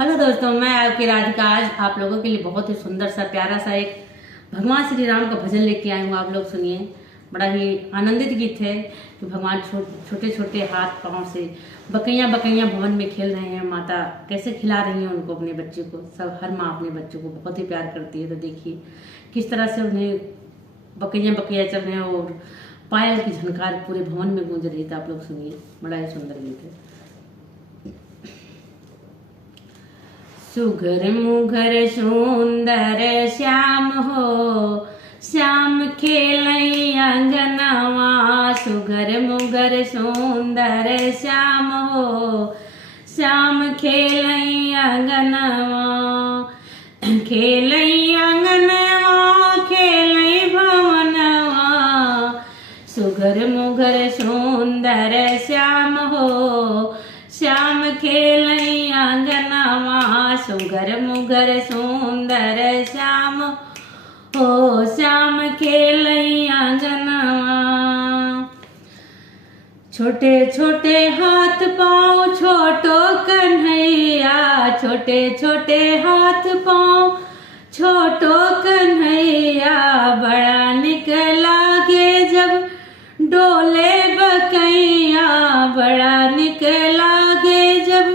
Hello दोस्तों, मैं आपकी राधिका आज आप लोगों के लिए बहुत ही सुंदर सा प्यारा सा एक भगवान श्री राम का भजन लेके आई हूँ। आप लोग सुनिए। बड़ा ही आनंदित गीत है कि भगवान छोटे छोटे हाथ पांव से बकैयां बकैयां भवन में खेल रहे हैं। माता कैसे खिला रही हैं उनको, अपने बच्चे को। सब हर माँ अपने बच्चों को बहुत ही प्यार करती है। तो देखिए किस तरह से उन्हें बकैयां बकैया चल रहे हैं और पायल की झनकार पूरे भवन में गूंज रही थी। आप लोग सुनिए, बड़ा ही सुंदर गीत है। सुघर मुघर सुंदर श्याम हो, श्याम खेलई अंगनवा। सुघर मुघर सुंदर श्याम हो, श्याम खेलई अंगनवा। खेलई अंगनवा खेलई भवनवा। सुघर मुघर सुंदर श्याम हो, श्याम खेलई अंगनवा। सुघर मुघर सुंदर श्याम हो, श्याम खेलई अंगनवा। छोटे छोटे हाथ पाँव छोटो कन्हैया। छोटे छोटे हाथ पाँव छोटो कन्हैया। बड़ा निक लागे जब डोले बकैया। बड़ा निक लागे जब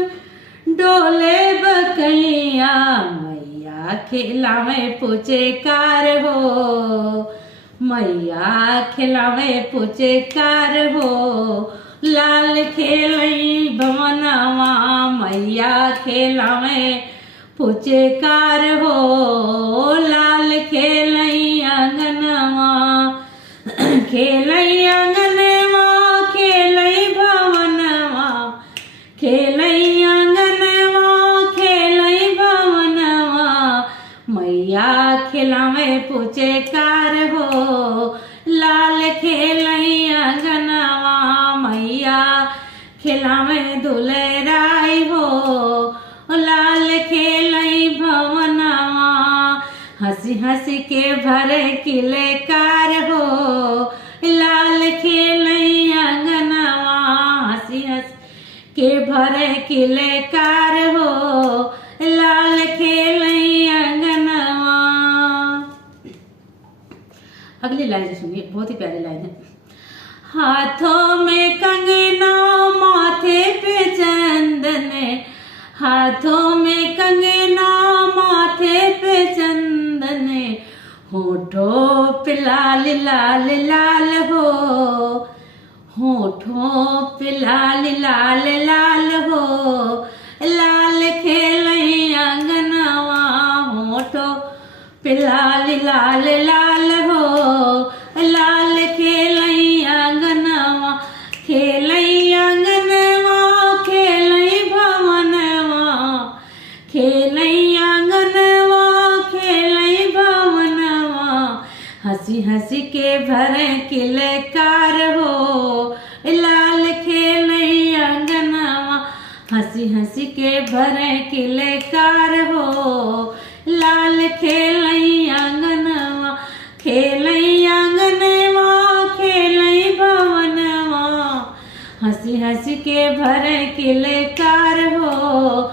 डोले बकैया। मैया खिलावे पुचकार हो, मैया खिलावे पुचकार हो। लाल खेलई भवनवा, मैया खिलावे पुचकार हो। लाल खेलई अंगनवा, खेलई अंगनवा खेलई भवनवा। खेलई अंगनवा खेलई भवनवा। मैया खिलावे पुचकार हो। लाल खेलई अंगनवा, मैया खिलावे दुलराई हो। लाल खेलई भवनवा। हंसी हंसी के भरे किलेकार हो। लाल खेलई अंगनवा। हंसी हंसी के भरे किलेकार हो। लाल खेलई अंगनवा। अगली लाइन सुनिए, बहुत ही प्यारी लाइन है। हाथों में कंगना माथे पे चंदन। हाथों में कंगना माथे पे चंदन। होठों पे लाल लाल लाल हो। होठों पे लाल लाल लाल हो। लाल खेलई अंगनवा। होठों पे लाल लाल लाल हो। लाल खेलई अंगनवा। खेलई अंगनवा खेलई भवनवा। खेलई अंगनवा खेलई भवनवा। हंसी हंसी के भरे किलेकार हो। लाल खेलई अंगनवा। हंसी हंसी के भरे किलेकार हो। लाल खेलई अंगनवा। खेलई अंगनवा खेलई भवनवा। हंसी हंसी के भरे किलेकार हो।